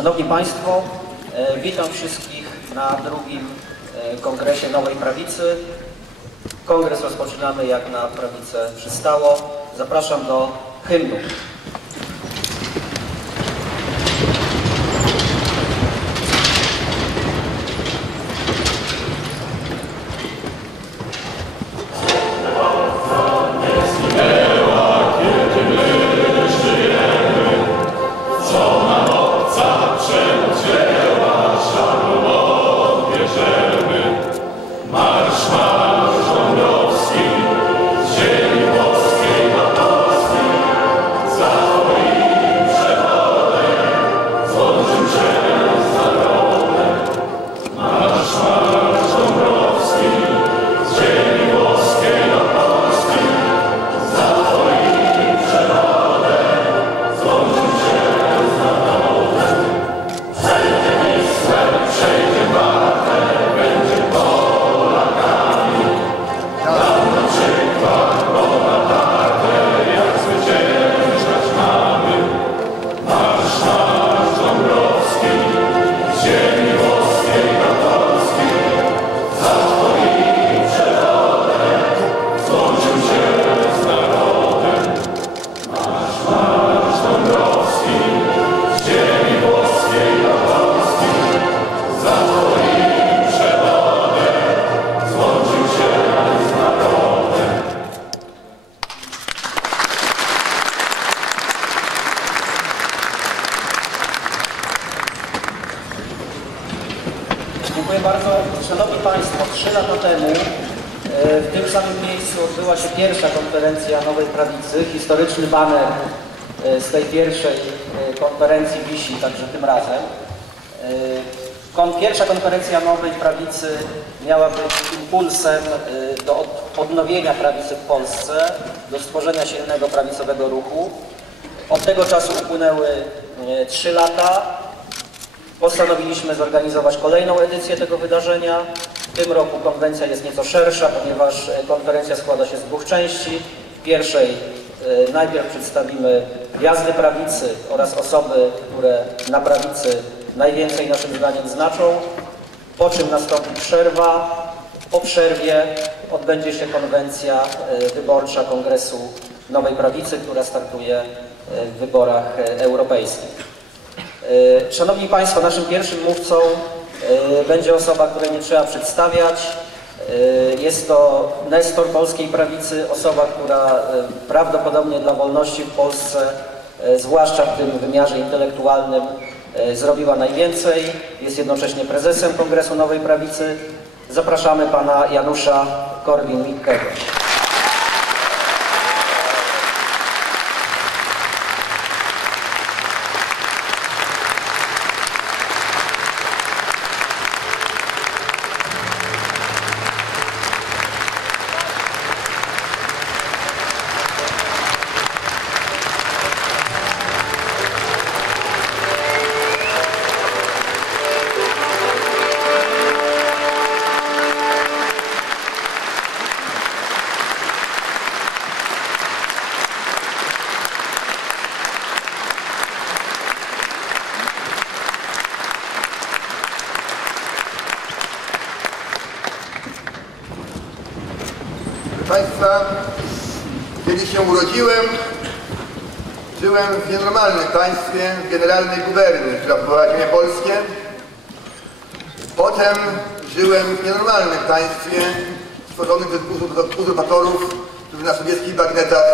Szanowni Państwo, e, witam wszystkich na drugim e, kongresie Nowej Prawicy. Kongres rozpoczynamy jak na prawicę przystało. Zapraszam do hymnu. Historyczny baner e, z tej pierwszej e, konferencji wisi także tym razem. E, Pierwsza konferencja Nowej Prawicy miała być impulsem do od- odnowienia prawicy w Polsce, do stworzenia silnego prawicowego ruchu. Od tego czasu upłynęły trzy lata. Postanowiliśmy zorganizować kolejną edycję tego wydarzenia. W tym roku konwencja jest nieco szersza, ponieważ konferencja składa się z dwóch części. W pierwszej najpierw przedstawimy gwiazdy prawicy oraz osoby, które na prawicy najwięcej naszym zdaniem znaczą, po czym nastąpi przerwa. Po przerwie odbędzie się konwencja e, wyborcza Kongresu Nowej Prawicy, która startuje e, w wyborach e, europejskich. E, Szanowni Państwo, naszym pierwszym mówcą e, będzie osoba, której nie trzeba przedstawiać. E, Jest to nestor polskiej prawicy, osoba, która e, prawdopodobnie dla wolności w Polsce, e, zwłaszcza w tym wymiarze intelektualnym, zrobiła najwięcej. Jest jednocześnie prezesem Kongresu Nowej Prawicy. Zapraszamy pana Janusza Korwin-Mikkego. Żyłem w nienormalnym państwie generalnej guberni, która wprowadziła ziemię polskie. Potem żyłem w nienormalnym państwie stworzonym przez uzur- uzurpatorów, którzy na sowieckich bagnetach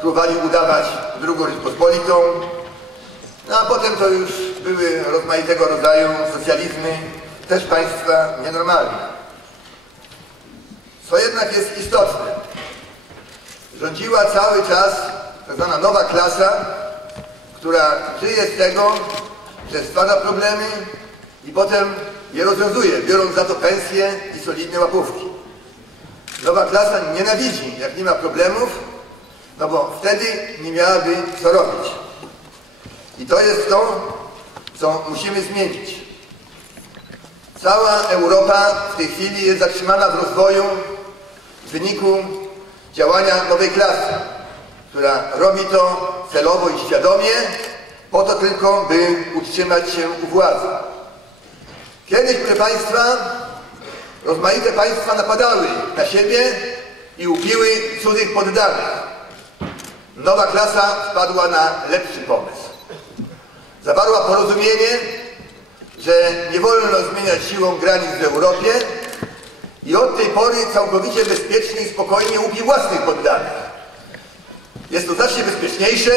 próbowali udawać drugą Rzeczpospolitą. No a potem to już były rozmaitego rodzaju socjalizmy, też państwa nienormalne. Co jednak jest istotne, rządziła cały czas tak zwana nowa klasa, która żyje z tego, że stwarza problemy i potem je rozwiązuje, biorąc za to pensje i solidne łapówki. Nowa klasa nienawidzi, jak nie ma problemów, no bo wtedy nie miałaby co robić. I to jest to, co musimy zmienić. Cała Europa w tej chwili jest zatrzymana w rozwoju w wyniku działania nowej klasy, która robi to celowo i świadomie po to tylko, by utrzymać się u władzy. Kiedyś, proszę Państwa, rozmaite państwa napadały na siebie i ubiły cudzych poddanych. Nowa klasa wpadła na lepszy pomysł. Zawarła porozumienie, że nie wolno zmieniać siłą granic w Europie i od tej pory całkowicie bezpiecznie i spokojnie łupi własnych poddanych. Jest to znacznie bezpieczniejsze,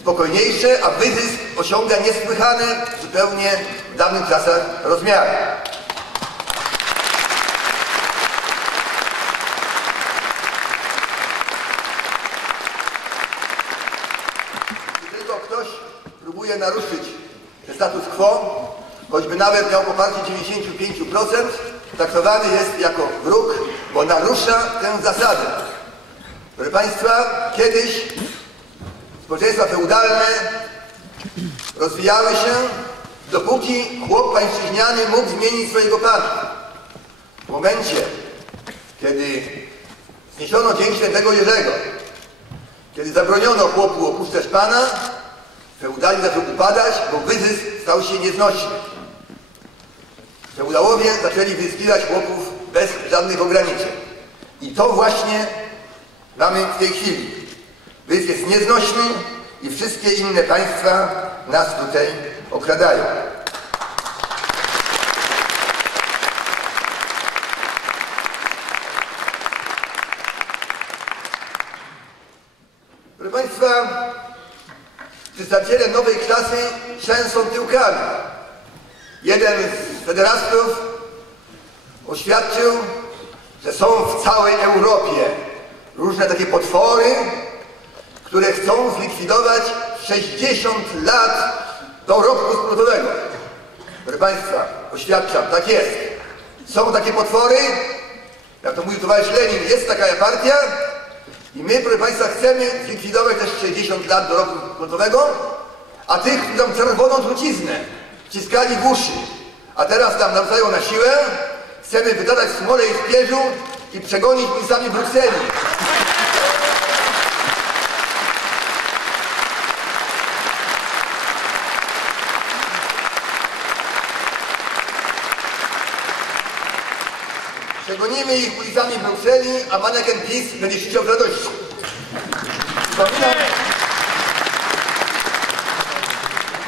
spokojniejsze, a wyzysk osiąga niesłychane zupełnie w dawnych czasach rozmiary. Tylko ktoś próbuje naruszyć status quo, choćby nawet miał poparcie 95%, traktowany jest jako wróg, bo narusza tę zasadę. Proszę Państwa, kiedyś społeczeństwa feudalne rozwijały się, dopóki chłop pańszczyźniany mógł zmienić swojego pana. W momencie, kiedy zniesiono Dzień Świętego Jerzego, kiedy zabroniono chłopu opuszczać pana, feudalizm zaczął upadać, bo wyzysk stał się nieznośny. Feudałowie zaczęli wyzyskiwać chłopów bez żadnych ograniczeń. I to właśnie mamy w tej chwili. Wyzysk jest nieznośny i wszystkie inne państwa nas tutaj okradają. Proszę Państwa, przedstawiciele nowej klasy trzęsą tyłkami. Jeden z federastów oświadczył, że są w całej Europie różne takie potwory, które chcą zlikwidować 60 lat dorobku skrótowego. Proszę Państwa, oświadczam, tak jest. Są takie potwory, jak to mówił towarzysz Lenin, jest taka partia i my, proszę Państwa, chcemy zlikwidować też 60 lat dorobku skrótowego, a tych, którzy tam czerwoną truciznę wciskali w uszy, a teraz nam nawzają na siłę, chcemy wydadać smolę i w pierzu i przegonić ulicami Brukseli. Brukseli, a maneken PiS będzie krzyczał z radości. Przypominam,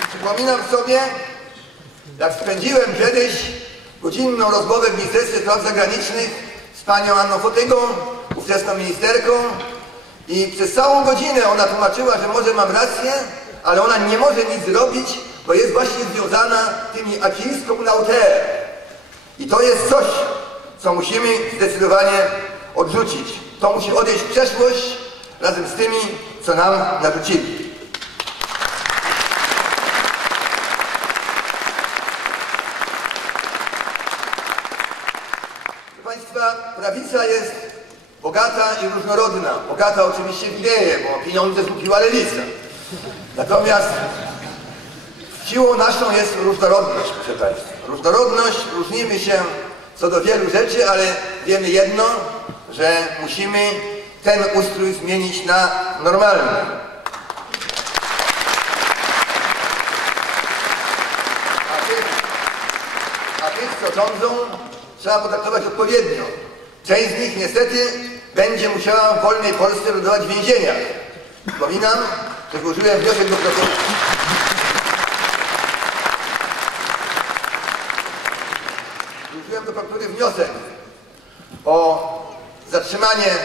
przypominam sobie, jak spędziłem kiedyś godzinną rozmowę w Ministerstwie Spraw Zagranicznych z panią Anną Fotygą, ówczesną ministerką i przez całą godzinę ona tłumaczyła, że może mam rację, ale ona nie może nic zrobić, bo jest właśnie związana tymi acquis communautaire. I to jest coś, co musimy zdecydowanie odrzucić. To musi odejść w przeszłość razem z tymi, co nam narzucili. Proszę Państwa, prawica jest bogata i różnorodna. Bogata oczywiście w idee, bo pieniądze zgubiła lewica. Natomiast siłą naszą jest różnorodność, proszę Państwa. Różnorodność, różnimy się co do wielu rzeczy, ale wiemy jedno, że musimy ten ustrój zmienić na normalny. A tych, a tych, co rządzą, trzeba potraktować odpowiednio. Część z nich niestety będzie musiała w wolnej Polsce lądować w więzieniach. Przypominam, że złożyłem wniosek do prokuratury. Złożyłem do prokuratury wniosek o zatrzymanie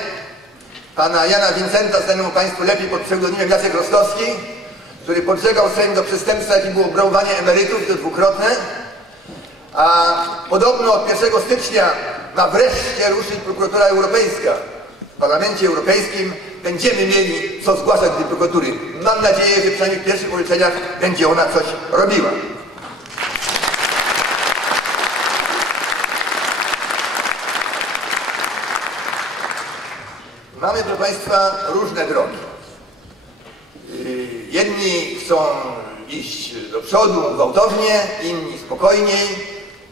pana Jana Wincenta, znanemu Państwu lepiej pod pseudonimem Jacek Rostowski, który podżegał Sejm do przestępstwa, jakim było obromowanie emerytów, to dwukrotne. A podobno od 1 stycznia ma wreszcie ruszyć prokuratura europejska. W Parlamencie Europejskim będziemy mieli co zgłaszać do prokuratury. Mam nadzieję, że przynajmniej w pierwszych poleceniach będzie ona coś robiła. Mamy, proszę Państwa, różne drogi. Yy, Jedni chcą iść do przodu gwałtownie, inni spokojniej.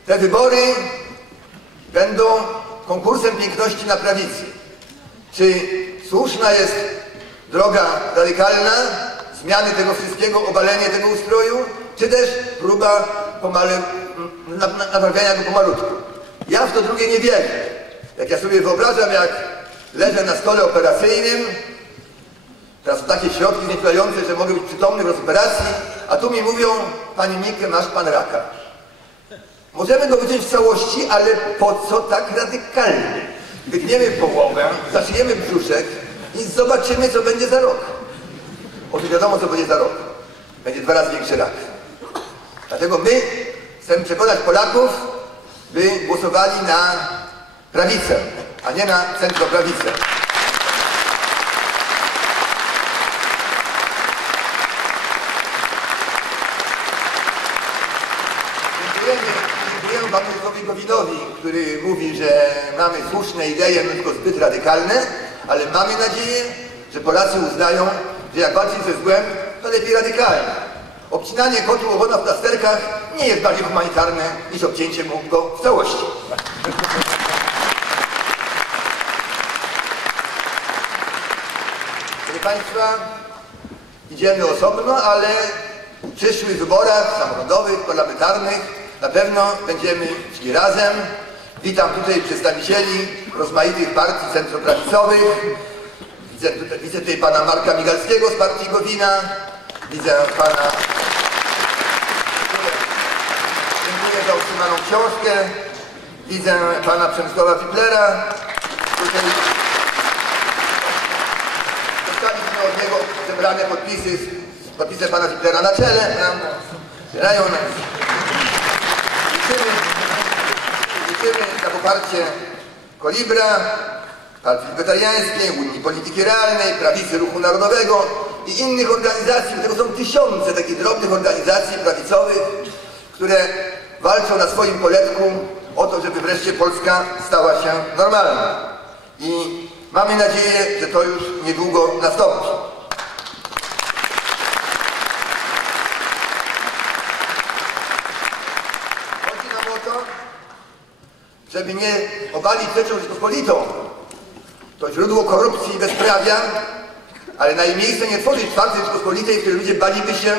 Te wybory będą konkursem piękności na prawicy. Czy słuszna jest droga radykalna, zmiany tego wszystkiego, obalenie tego ustroju, czy też próba naprawiania go pomalutku. Ja w to drugie nie wierzę. Jak ja sobie wyobrażam, jak leżę na stole operacyjnym, teraz takie środki znieczulające, że mogę być przytomny w operacji, a tu mi mówią, Panie Mikke, masz Pan raka. Możemy go wyciąć w całości, ale po co tak radykalnie? Wytniemy połowę, zaczniemy brzuszek i zobaczymy, co będzie za rok. Otóż wiadomo, co będzie za rok. Będzie dwa razy większy rak. Dlatego my chcemy przekonać Polaków, by głosowali na prawicę, a nie na centroprawicę. Dziękujemy, panu Gowinowi, który mówi, że mamy słuszne idee, no tylko zbyt radykalne, ale mamy nadzieję, że Polacy uznają, że jak walczyć ze złem, to lepiej radykalnie. Obcinanie kotłu ogona w plasterkach nie jest bardziej humanitarne niż obcięcie mu go w całości. Państwa, idziemy osobno, ale w przyszłych wyborach samorządowych, parlamentarnych na pewno będziemy szli razem. Witam tutaj przedstawicieli rozmaitych partii centroprawicowych. Widzę tutaj, widzę tutaj pana Marka Migalskiego z partii Gowina. Widzę pana... Dziękuję za otrzymaną książkę. Widzę pana Przemysława Fiblera. Tutaj zebrane podpisy z podpisem pana Fiblera na czele. prawda? Wspierają nas. Liczymy, liczymy na poparcie Kolibra, Partii Libertariańskiej, Unii Polityki Realnej, Prawicy Ruchu Narodowego i innych organizacji. Tego są tysiące takich drobnych organizacji prawicowych, które walczą na swoim poletku o to, żeby wreszcie Polska stała się normalna. I mamy nadzieję, że to już niedługo nastąpi. Chodzi nam o to, żeby nie obalić Trzecią Rzeczpospolitą. To źródło korupcji i bezprawia, ale na jej miejsce nie tworzyć czwartej Rzeczpospolitej, w której ludzie baliby się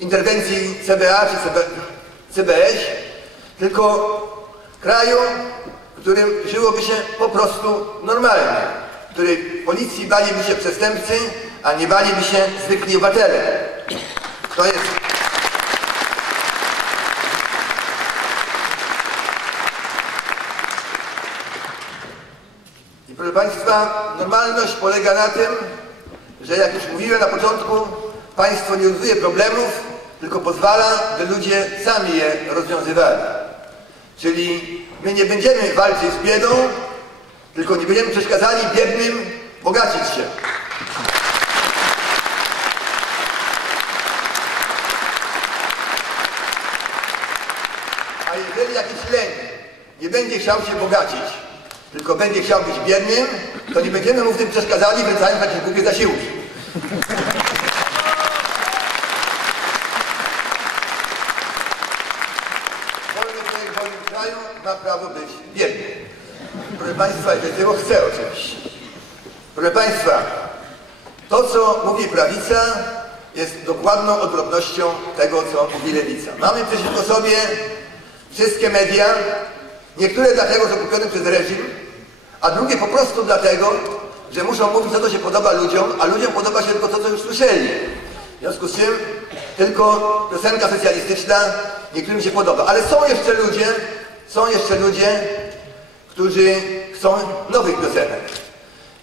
interwencji CBA czy CB, tylko kraju, w którym żyłoby się po prostu normalnie, w której policji baliby się przestępcy, a nie baliby się zwykli obywatele. To jest I Państwa, normalność polega na tym, że jak już mówiłem na początku, państwo nie rozwiązuje problemów, tylko pozwala, by ludzie sami je rozwiązywali. Czyli my nie będziemy walczyć z biedą, tylko nie będziemy przeszkadzali biednym bogacić się. A jeżeli jakiś leń nie będzie chciał się bogacić, tylko będzie chciał być biednym, to nie będziemy mu w tym przeszkadzali, wręczając jakieś głupie zasiłki. Wolny człowiek w wolnym kraju ma prawo być biedny. Proszę Państwa, i tego chcę oczywiście. Proszę Państwa, to co mówi prawica jest dokładną odwrotnością tego, co mówi lewica. Mamy przeciwko sobie wszystkie media, niektóre dlatego są kupione przez reżim, a drugie po prostu dlatego, że muszą mówić to, co się podoba ludziom, a ludziom podoba się tylko to, co już słyszeli. W związku z tym tylko piosenka socjalistyczna niektórym się podoba. Ale są jeszcze ludzie, są jeszcze ludzie, którzy chcą nowych piosenek.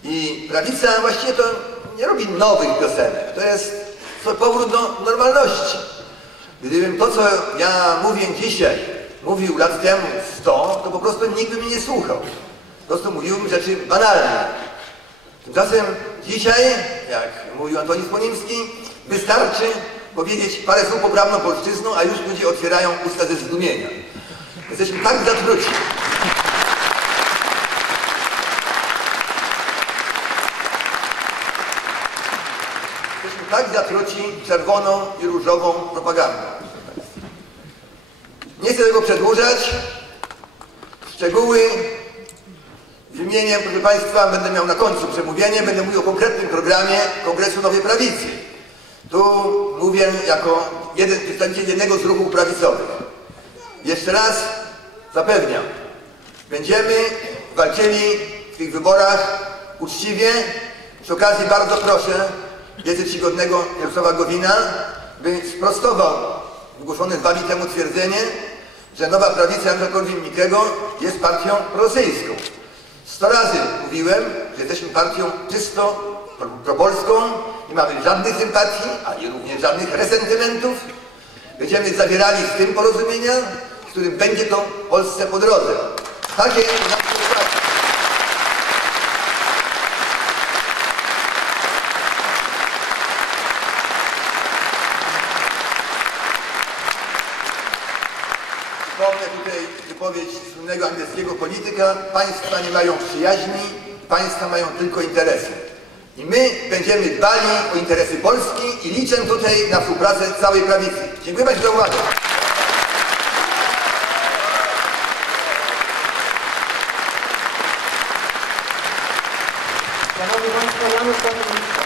I prawica właściwie to nie robi nowych piosenek. To jest to powrót do normalności. Gdybym to, co ja mówię dzisiaj, mówił lat temu 100, to po prostu nikt by mnie nie słuchał. Po prostu mówiłbym rzeczy banalne. Tymczasem dzisiaj, jak mówił Antoni Słonimski, wystarczy powiedzieć parę słów poprawną polszczyzną, a już ludzie otwierają usta ze zdumienia. Jesteśmy tak zatruci. Jesteśmy tak zatruci czerwoną i różową propagandą. Nie chcę tego przedłużać. Szczegóły wymienię, proszę Państwa, będę miał na końcu przemówienie, będę mówił o konkretnym programie Kongresu Nowej Prawicy. Tu mówię jako jeden, przedstawiciel jednego z ruchów prawicowych. Jeszcze raz zapewniam, będziemy walczyli w tych wyborach uczciwie. Przy okazji bardzo proszę wiece czcigodnego Jarosława Gowina, by sprostował wygłoszone dwa dni temu twierdzenie, że nowa prawica Jana Korwin-Mikkego jest partią rosyjską. Sto razy mówiłem, że jesteśmy partią czysto pro- propolską, nie mamy żadnych sympatii, ani również żadnych resentymentów. Będziemy zawierali z tym porozumienia, z którym będzie to Polsce po drodze. Takie. Przypomnę tutaj wypowiedź słynnego angielskiego polityka. Państwa nie mają przyjaźni, państwa mają tylko interesy. I my będziemy dbali o interesy Polski i liczę tutaj na współpracę całej prawicy. Dziękuję Państwu za uwagę. Szanowni Państwo.